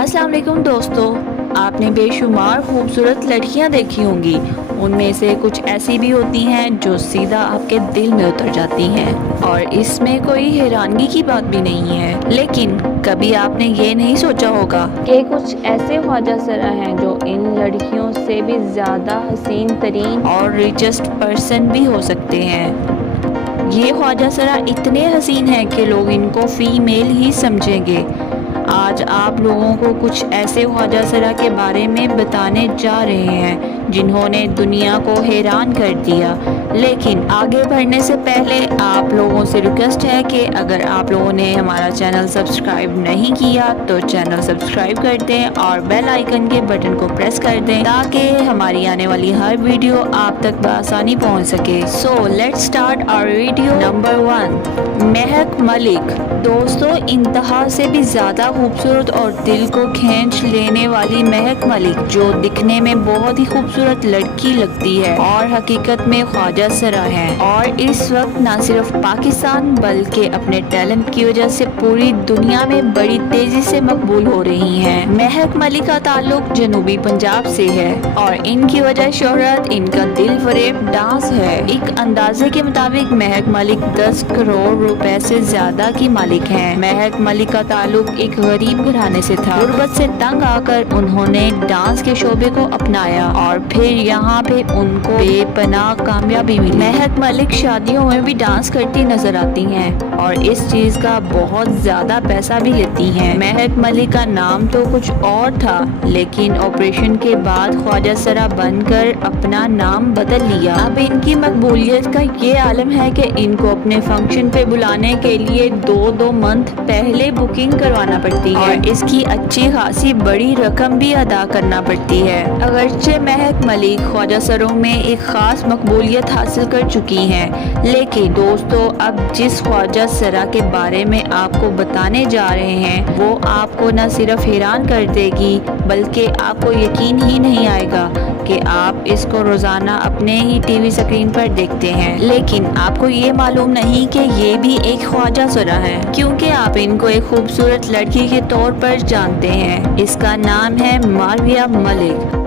अस्सलाम वालेकुम दोस्तों, आपने बेशुमार खूबसूरत लड़कियां देखी होंगी। उनमें से कुछ ऐसी भी होती हैं जो सीधा आपके दिल में उतर जाती हैं और इसमें कोई हैरानगी की बात भी नहीं है। लेकिन कभी आपने ये नहीं सोचा होगा कि कुछ ऐसे ख्वाजा सरा हैं जो इन लड़कियों से भी ज़्यादा हसीन तरीन और रिचेस्ट पर्सन भी हो सकते हैं। ये ख्वाजा सरा इतने हसीन हैं कि लोग इनको फीमेल ही समझेंगे। आज आप लोगों को कुछ ऐसे ख्वाजा सरा के बारे में बताने जा रहे हैं जिन्होंने दुनिया को हैरान कर दिया। लेकिन आगे बढ़ने से पहले आप लोगों से रिक्वेस्ट है कि अगर आप लोगों ने हमारा चैनल सब्सक्राइब नहीं किया तो चैनल सब्सक्राइब कर दें और बेल आइकन के बटन को प्रेस कर दें ताकि हमारी आने वाली हर वीडियो आप तक बआसानी पहुंच सके। So let's start our video number 1, Mehak Malik. दोस्तों, इंतहा से भी ज़्यादा खूबसूरत और दिल को खींच लेने वाली महक मलिक, जो दिखने में बहुत ही खूबसूरत लड़की लगती है और हकीकत में ख्वाजा सरा है और इस वक्त न सिर्फ पाकिस्तान बल्कि अपने टैलेंट की वजह से पूरी दुनिया में बड़ी तेजी से मकबूल हो रही हैं। महक मलिक का ताल्लुक जनूबी पंजाब से है और इनकी वजह शोहरत इनका दिल फरेब डांस है। एक अंदाजे के मुताबिक महक मलिक 10 करोड़ रुपए से ज्यादा की मालिक हैं। महक मलिक का ताल्लुक एक गरीब घराने से था। गुर्बत से तंग आकर उन्होंने डांस के शोबे को अपनाया और फिर यहाँ पे उनको बेपनाह कामयाबी मिली। महक मलिक शादियों में भी डांस करती नजर आती हैं और इस चीज का बहुत ज्यादा पैसा भी लेती हैं। महक मलिक का नाम तो कुछ और था, लेकिन ऑपरेशन के बाद ख्वाजा सरा बनकर अपना नाम बदल लिया। अब इनकी मकबूलियत का ये आलम है कि इनको अपने फंक्शन पे बुलाने के लिए 2 मंथ पहले बुकिंग करवाना पड़ती है और इसकी अच्छी खासी बड़ी रकम भी अदा करना पड़ती है। अगरचे महक मलिक ख्वाजा सरों में एक खास मकबूलियत हासिल कर चुकी हैं, लेकिन दोस्तों अब जिस ख्वाजा सरा के बारे में आपको बताने जा रहे हैं वो आपको न सिर्फ हैरान कर देगी बल्कि आपको यकीन ही नहीं आएगा कि आप इसको रोजाना अपने ही टीवी स्क्रीन पर देखते हैं। लेकिन आपको ये मालूम नहीं कि ये भी एक ख्वाजा सरा है, क्योंकि आप इनको एक खूबसूरत लड़की के तौर पर जानते हैं। इसका नाम है मारविया मलिक।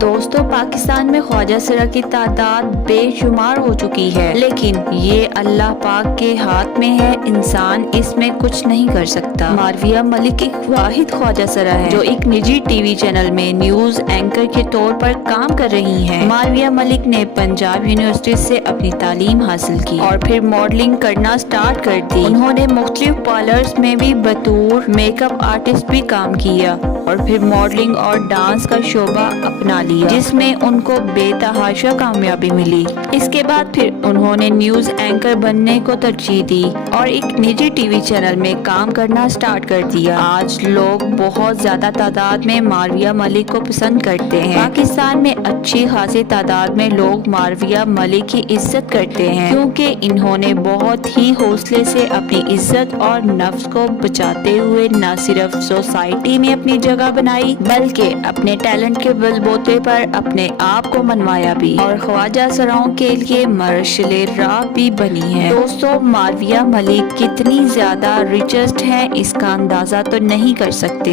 दोस्तों, पाकिस्तान में ख्वाजा सरा की तादाद बेशुमार हो चुकी है, लेकिन ये अल्लाह पाक के हाथ में है, इंसान इसमें कुछ नहीं कर सकता। मारविया मलिक एक वाहिद ख्वाजा सरा है जो एक निजी टीवी चैनल में न्यूज एंकर के तौर पर काम कर रही हैं। मारविया मलिक ने पंजाब यूनिवर्सिटी से अपनी तालीम हासिल की और फिर मॉडलिंग करना स्टार्ट कर दी। उन्होंने मुख्तलिफ पार्लर्स में भी बतौर मेकअप आर्टिस्ट भी काम किया और फिर मॉडलिंग और डांस का शोबा अपना लिया, जिसमें उनको बेतहाशा कामयाबी मिली। इसके बाद फिर उन्होंने न्यूज एंकर बनने को तरजीह दी और एक निजी टीवी चैनल में काम करना स्टार्ट कर दिया। आज लोग बहुत ज्यादा तादाद में मारविया मलिक को पसंद करते हैं। पाकिस्तान में अच्छी खासी तादाद में लोग मारविया मलिक की इज्जत करते हैं, क्योंकि इन्होंने बहुत ही हौसले से अपनी इज्जत और नफ्स को बचाते हुए न सिर्फ सोसाइटी में अपनी जगह बनाई बल्कि अपने टैलेंट के बलबूते पर अपने आप को मनवाया भी और ख्वाजा सराओं के लिए मरशले राह भी बनी है। दोस्तों, मारविया मलिक कितनी ज्यादा रिचेस्ट है इसका अंदाजा तो नहीं कर सकते,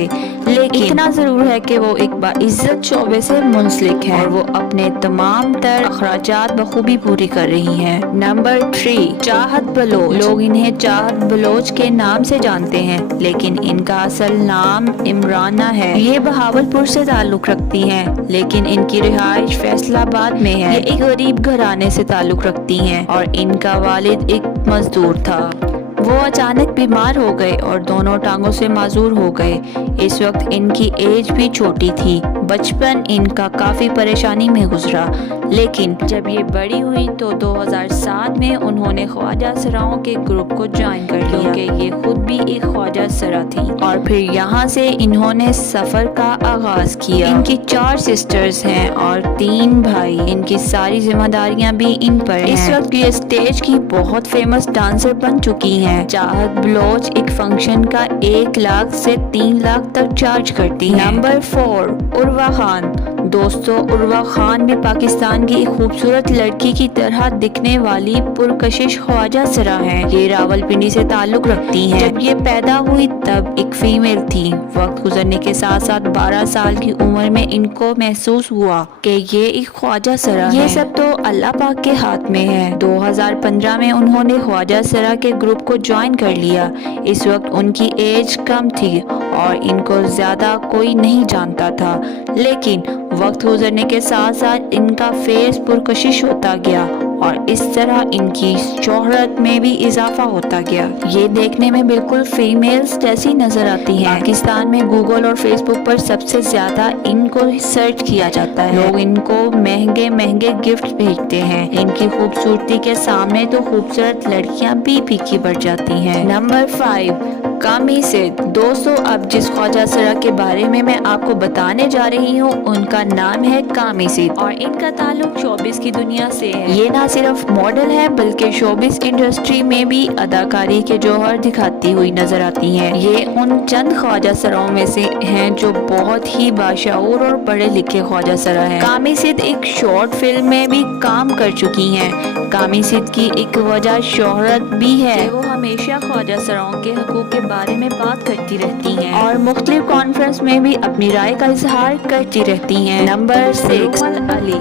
लेकिन इतना जरूर है कि वो एक बाइज्जत शोबे से मुंसलिक है और वो अपने तमाम तर अखराजात बखूबी पूरी कर रही है। नंबर 3, चाहत बलोच। लोग इन्हें चाहत बलोच के नाम से जानते हैं, लेकिन इनका असल नाम इमराना है। ये बहावलपुर से ताल्लुक रखती हैं, लेकिन इनकी रिहाइश फैसलाबाद में है। ये एक गरीब घराने से ताल्लुक रखती हैं और इनका वालिद एक मजदूर था। वो अचानक बीमार हो गए और दोनों टांगों से माजूर हो गए। इस वक्त इनकी एज भी छोटी थी। बचपन इनका काफी परेशानी में गुजरा, लेकिन जब ये बड़ी हुई तो 2007 में उन्होंने ख्वाजा सराओं के ग्रुप को ज्वाइन कर लिया, क्योंकि ये खुद भी एक ख्वाजा सरा थी और फिर यहाँ से इन्होंने सफर का आगाज किया। इनकी 4 सिस्टर्स हैं और 3 भाई। इनकी सारी जिम्मेदारियाँ भी इन पर हैं। इस वक्त ये स्टेज की बहुत फेमस डांसर बन चुकी हैं। चाहत बलोच एक फंक्शन का 1 लाख से 3 लाख तक चार्ज करती है। नंबर 4, उर्वा खान। दोस्तों, उर्वा खान भी पाकिस्तान की एक खूबसूरत लड़की की तरह दिखने वाली पुरकशिश ख्वाजा सरा हैं। ये रावलपिंडी से ताल्लुक रखती हैं। जब ये पैदा हुई तब एक फीमेल थी। वक्त गुजरने के साथ साथ 12 साल की उम्र में इनको महसूस हुआ कि ये एक ख्वाजा सरा है। ये सब तो अल्लाह पाक के हाथ में है। 2015 में उन्होंने ख्वाजा सरा के ग्रुप को ज्वाइन कर लिया। इस वक्त उनकी एज कम थी और इनको ज्यादा कोई नहीं जानता था, लेकिन वक्त गुजरने के साथ साथ इनका फेस पुरकशिश होता गया और इस तरह इनकी शोहरत में भी इजाफा होता गया। ये देखने में बिल्कुल फीमेल्स जैसी नजर आती हैं। पाकिस्तान में गूगल और फेसबुक पर सबसे ज्यादा इनको सर्च किया जाता है। लोग इनको महंगे महंगे गिफ्ट भेजते हैं। इनकी खूबसूरती के सामने तो खूबसूरत लड़कियां भी फीकी पड़ जाती हैं। नंबर 5, कामी सिद्ध। दोस्तों, अब जिस ख्वाजा सरा के बारे में मैं आपको बताने जा रही हूँ उनका नाम है कामी सिद्ध और इनका ताल्लुक शोबिस की दुनिया से है। ये ना सिर्फ मॉडल है बल्कि शोबिस इंडस्ट्री में भी अदाकारी के जौहर दिखाती हुई नजर आती हैं। ये उन चंद ख्वाजा सराओं में से हैं जो बहुत ही बाशऊर और पढ़े लिखे ख्वाजा सरा हैं। कामी सिद्ध एक शॉर्ट फिल्म में भी काम कर चुकी हैं। कामी सिद्ध की एक वजह शोहरत भी है। वो हमेशा ख्वाजा सराओं के हकूक के बारे में बात करती रहती हैं और मुख्तलिफ कॉन्फ्रेंस में भी अपनी राय का इजहार करती रहती हैं। नंबर 6, रुमल अली।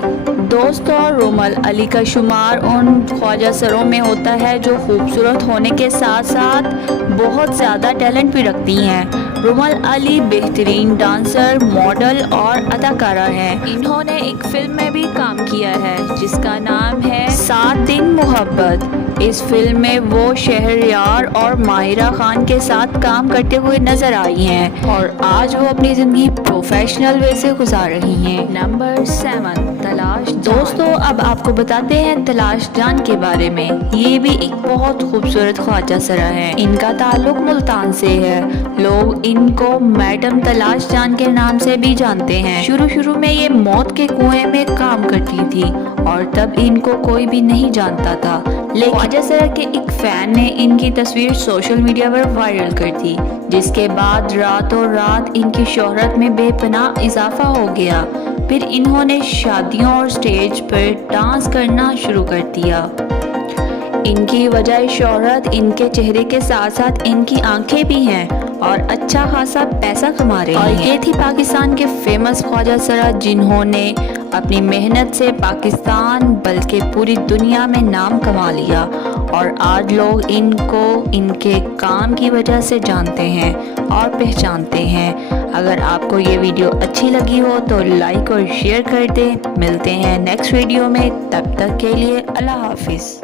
दोस्तों, रुमल अली का शुमार उन ख्वाजा सरों में होता है जो खूबसूरत होने के साथ साथ बहुत ज़्यादा टैलेंट भी रखती हैं। रुमल अली बेहतरीन डांसर, मॉडल और अदाकारा हैं। इन्होंने एक फिल्म में भी काम किया है जिसका नाम है 7 दिन मोहब्बत। इस फिल्म में वो शहरयार और माहिरा खान के साथ काम करते हुए नजर आई हैं और आज वो अपनी जिंदगी प्रोफेशनल वे से गुजार रही हैं। नंबर 7, तलाश। दोस्तों, अब आपको बताते हैं तलाश जान के बारे में। ये भी एक बहुत खूबसूरत ख्वाजा सरा है। इनका ताल्लुक मुल्तान से है। लोग इनको मैडम तलाश जान के नाम से भी जानते हैं। शुरू में ये मौत के कुएं में काम करती थी और तब इनको कोई भी नहीं जानता था, लेकिन ख्वाजा सरा के एक फैन ने इनकी तस्वीर सोशल मीडिया पर वायरल कर दी, जिसके बाद रातों रात इनकी शोहरत में बेपनाह इजाफा हो गया। फिर इन्होंने शादियों और स्टेज पर डांस करना शुरू कर दिया। इनकी वजह शोहरत इनके चेहरे के साथ साथ इनकी आंखें भी हैं और अच्छा खासा पैसा कमा रही हैं। और ये थी पाकिस्तान के फेमस ख्वाजा सरा जिन्होंने अपनी मेहनत से पाकिस्तान बल्कि पूरी दुनिया में नाम कमा लिया और आज लोग इनको इनके काम की वजह से जानते हैं और पहचानते हैं। अगर आपको ये वीडियो अच्छी लगी हो तो लाइक और शेयर कर दें। मिलते हैं नेक्स्ट वीडियो में, तब तक के लिए अल्लाह हाफिज़।